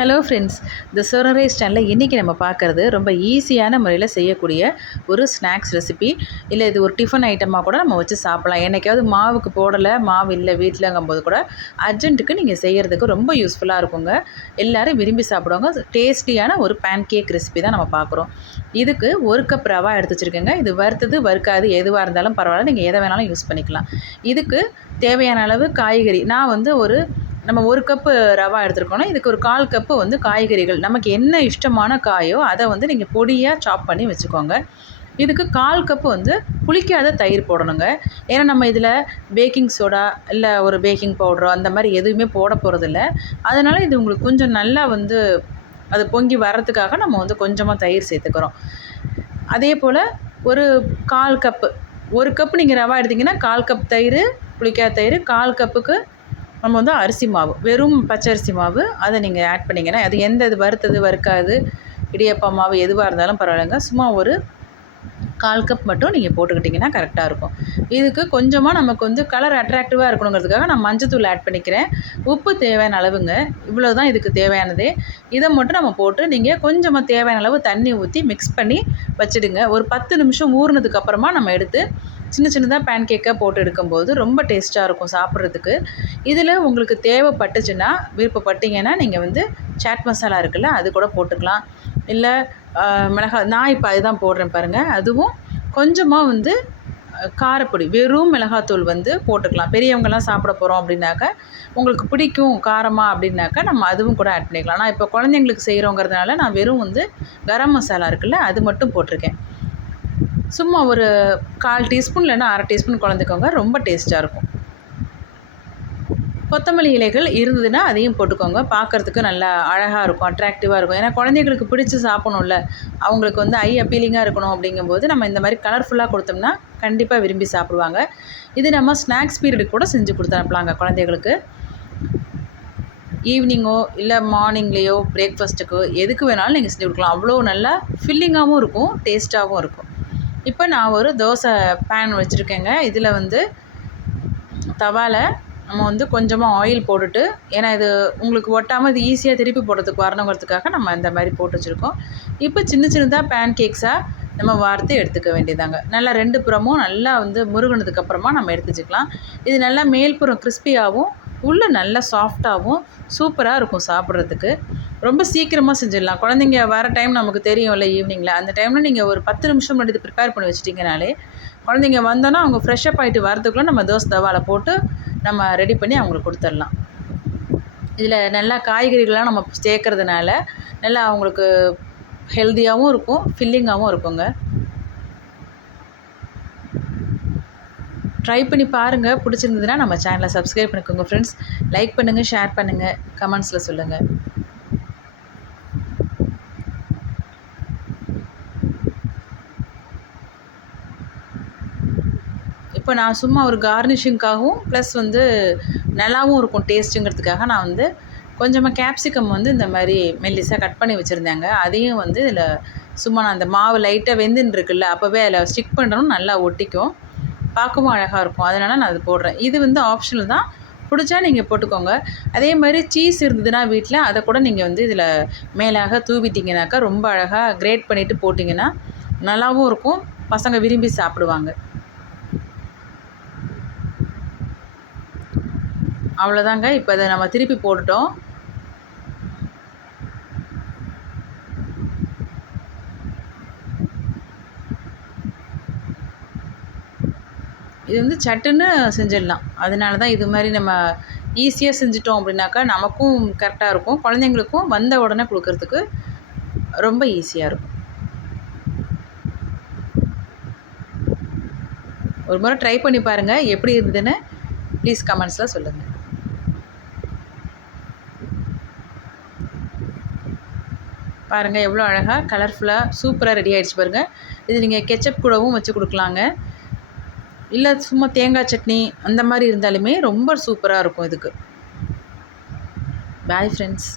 Hello friends இந்த சோனரே ஸ்டாண்டில் இன்றைக்கி நம்ம பார்க்குறது ரொம்ப ஈஸியான முறையில் செய்யக்கூடிய ஒரு ஸ்நாக்ஸ் ரெசிபி இல்லை இது ஒரு டிஃபன் ஐட்டமாக கூட நம்ம வச்சு சாப்பிட்லாம். என்றைக்காவது மாவுக்கு போடலை மாவு இல்லை வீட்டிலங்கும்போது கூட அர்ஜென்ட்டுக்கு நீங்கள் செய்கிறதுக்கு ரொம்ப யூஸ்ஃபுல்லாக இருக்குங்க. எல்லோரும் விரும்பி சாப்பிடுவாங்க. டேஸ்டியான ஒரு பேன் கேக் ரெசிபி தான் நம்ம பார்க்குறோம். இதுக்கு ஒரு கப் ரவா எடுத்து வச்சுருக்கேங்க இது வறுத்தது வறுக்காது எதுவாக இருந்தாலும் பரவாயில்ல. நீங்கள் எதை வேணாலும் யூஸ் பண்ணிக்கலாம். இதுக்கு தேவையான அளவு காய்கறி. நான் வந்து ஒரு நம்ம ஒரு கப்பு ரவா எடுத்துருக்கோன்னா இதுக்கு ஒரு கால் கப்பு வந்து காய்கறிகள். நமக்கு என்ன இஷ்டமான காயோ அதை வந்து நீங்கள் பொடியாக சாப் பண்ணி வச்சுக்கோங்க. இதுக்கு கால் கப்பு வந்து புளிக்காத தயிர் போடணுங்க. ஏன்னா நம்ம இதில் பேக்கிங் சோடா இல்லை ஒரு பேக்கிங் பவுடரோ அந்த மாதிரி எதுவுமே போட போகிறதில்ல அதனால் இது உங்களுக்கு கொஞ்சம் நல்லா வந்து அது பொங்கி வர்றதுக்காக நம்ம வந்து கொஞ்சமாக தயிர் சேர்த்துக்கிறோம். அதே போல் ஒரு கால் கப்பு ஒரு கப்பு நீங்கள் ரவா எடுத்திங்கன்னா கால் கப் தயிர் புளிக்காத தயிர் கால் கப்புக்கு நம்ம வந்து அரிசி மாவு வெறும் பச்சரிசி மாவு அதை நீங்கள் ஆட் பண்ணிங்கன்னா அது எந்த இது வறுத்தது வறுக்காது இடியப்பா மாவு எதுவாக இருந்தாலும் பரவாயில்லைங்க. சும்மா ஒரு கால் கப் மட்டும் நீங்கள் போட்டுக்கிட்டிங்கன்னா கரெக்டாக இருக்கும். இதுக்கு கொஞ்சமாக நமக்கு வந்து கலர் அட்ராக்டிவாக இருக்கணுங்கிறதுக்காக நான் மஞ்சத்தூள் ஆட் பண்ணிக்கிறேன். உப்பு தேவையான அளவுங்க. இவ்வளோ தான் இதுக்கு தேவையானதே. இதை மட்டும் நம்ம போட்டு நீங்கள் கொஞ்சமாக தேவையான அளவு தண்ணி ஊற்றி மிக்ஸ் பண்ணி வச்சுடுங்க. ஒரு பத்து நிமிஷம் ஊறினதுக்கப்புறமா நம்ம எடுத்து சின்ன சின்னதாக பேன் கேக்காக போட்டு எடுக்கும்போது ரொம்ப டேஸ்ட்டாக இருக்கும் சாப்பிட்றதுக்கு. இதில் உங்களுக்கு தேவைப்பட்டுச்சுன்னா விருப்பப்பட்டீங்கன்னா நீங்கள் வந்து சாட் மசாலா இருக்குல்ல அது கூட போட்டுக்கலாம். இல்லை மிளகா நான் இப்போ அதுதான் போடுறேன் பாருங்கள் அதுவும் கொஞ்சமாக வந்து காரப்பொடி வெறும் மிளகாத்தூள் வந்து போட்டுக்கலாம். பெரியவங்கெல்லாம் சாப்பிட போகிறோம் அப்படின்னாக்க உங்களுக்கு பிடிக்கும் காரமாக அப்படின்னாக்கா நம்ம அதுவும் கூட ஆட் பண்ணிக்கலாம். நான் இப்போ குழந்தைங்களுக்கு செய்கிறோங்கிறதுனால நான் வெறும் வந்து கரம் மசாலா இருக்குல்ல அது மட்டும் போட்டிருக்கேன். சும்மா ஒரு கால் டீஸ்பூன் இல்லைன்னா அரை டீஸ்பூன் குழந்தைக்கோங்க ரொம்ப டேஸ்ட்டாக இருக்கும். கொத்தமல்லி இலைகள் இருந்ததுன்னா அதையும் போட்டுக்கோங்க. பார்க்குறதுக்கு நல்லா அழகாக இருக்கும் அட்ராக்டிவாக இருக்கும். ஏன்னா குழந்தைங்களுக்கு பிடிச்சி சாப்பிடணும்ல. அவங்களுக்கு வந்து ஐ அப்பீலிங்காக இருக்கணும் அப்படிங்கும்போது நம்ம இந்த மாதிரி கலர்ஃபுல்லாக கொடுத்தோம்னா கண்டிப்பாக விரும்பி சாப்பிடுவாங்க. இது நம்ம ஸ்நாக்ஸ் பீரியடுக்கு கூட செஞ்சு கொடுத்து அனுப்பலாங்க குழந்தைகளுக்கு. ஈவினிங்கோ இல்லை மார்னிங்லேயோ பிரேக்ஃபாஸ்ட்டுக்கோ எதுக்கு வேணாலும் நீங்கள் செஞ்சு கொடுக்கலாம். அவ்வளோ நல்லா ஃபில்லிங்காகவும் இருக்கும் டேஸ்ட்டாகவும் இருக்கும். இப்போ நான் ஒரு தோசை பேன் வச்சுருக்கேங்க. இதில் வந்து தவாவில் நம்ம வந்து கொஞ்சமாக ஆயில் போட்டுட்டு ஏன்னா இது உங்களுக்கு ஒட்டாமல் இது ஈஸியாக திருப்பி போடுறதுக்கு வரணுங்கிறதுக்காக நம்ம இந்த மாதிரி போட்டு வச்சுருக்கோம். இப்போ சின்ன சின்னதாக பேன் கேக்ஸாக நம்ம வார்த்து எடுத்துக்க வேண்டியதாங்க. நல்லா ரெண்டு புறமும் நல்லா வந்து முருகினதுக்கப்புறமா நம்ம எடுத்து வச்சுக்கலாம். இது நல்லா மேல்புறம் கிறிஸ்பியாகவும் உள்ளே நல்லா சாஃப்டாகவும் சூப்பராக இருக்கும் சாப்பிட்றதுக்கு. ரொம்ப சீக்கிரமாக செஞ்சிடலாம். குழந்தைங்க வர டைம் நமக்கு தெரியும்ல ஈவினிங்கில் அந்த டைமில் நீங்கள் ஒரு பத்து நிமிஷம் முன்னாடி ப்ரிப்பேர் பண்ணி வச்சிட்டிங்கனாலே குழந்தைங்க வந்தோன்னா அவங்க ஃப்ரெஷ்ஷப் ஆகிட்டு வரதுக்குள்ளே நம்ம தோசை தவாவில் போட்டு நம்ம ரெடி பண்ணி அவங்களுக்கு கொடுத்துடலாம். இதில் நல்லா காய்கறிகள்லாம் நம்ம சேர்க்கறதுனால நல்லா அவங்களுக்கு ஹெல்த்தியாகவும் இருக்கும் ஃபில்லிங்காகவும் இருக்குங்க. ட்ரை பண்ணி பாருங்கள் பிடிச்சிருந்ததுன்னா நம்ம சேனலை சப்ஸ்கிரைப் பண்ணிக்கோங்க ஃப்ரெண்ட்ஸ் லைக் பண்ணுங்கள் ஷேர் பண்ணுங்கள் கமெண்ட்ஸில் சொல்லுங்கள் இப்போ நான் சும்மா ஒரு கார்னிஷிங்காகவும் ப்ளஸ் வந்து நல்லாவும் இருக்கும் டேஸ்ட்டுங்கிறதுக்காக நான் வந்து கொஞ்சமாக கேப்சிகம் வந்து இந்த மாதிரி மெல்லிஸாக கட் பண்ணி வச்சுருந்தாங்க. அதையும் வந்து இதில் சும்மா நான் அந்த மாவு லைட்டாக வெந்துன்னு இருக்குல்ல அப்போவே அதில் ஸ்டிக் பண்ணுறோம் நல்லா ஒட்டிக்கும். பார்க்கவும் அழகாக இருக்கும். அதனால் நான் அது போடுறேன். இது வந்து ஆப்ஷனல் தான். பிடிச்சா நீங்கள் போட்டுக்கோங்க. அதே மாதிரி சீஸ் இருந்ததுன்னா வீட்டில் அதை கூட நீங்கள் வந்து இதில் மேலாக தூவிட்டிங்கனாக்கா ரொம்ப அழகாக கிரேட் பண்ணிவிட்டு போட்டிங்கன்னா நல்லாவும் இருக்கும். பசங்க விரும்பி சாப்பிடுவாங்க. அவ்வளோதாங்க இப்போ அதை நம்ம திருப்பி போட்டுட்டோம். இது வந்து சட்டுன்னு செஞ்சிடலாம். அதனால தான் இது மாதிரி நம்ம ஈஸியாக செஞ்சிட்டோம் அப்படின்னாக்கா நமக்கும் கரெக்டாக இருக்கும். குழந்தைங்களுக்கும் வந்த உடனே கொடுக்கறதுக்கு ரொம்ப ஈஸியாக இருக்கும். ஒரு முறை ட்ரை பண்ணி பாருங்கள் எப்படி இருந்ததுன்னு ப்ளீஸ் கமெண்ட்ஸில் சொல்லுங்கள் பாருங்கள் எவ்வளோ அழகாக கலர்ஃபுல்லாக சூப்பராக ரெடி ஆகிடுச்சு பாருங்கள் இது நீங்கள் கெச்சப் கூடவும் வச்சு கொடுக்கலாங்க. இல்லை சும்மா தேங்காய் சட்னி அந்த மாதிரி இருந்தாலுமே ரொம்ப சூப்பராக இருக்கும் இதுக்கு. Bye friends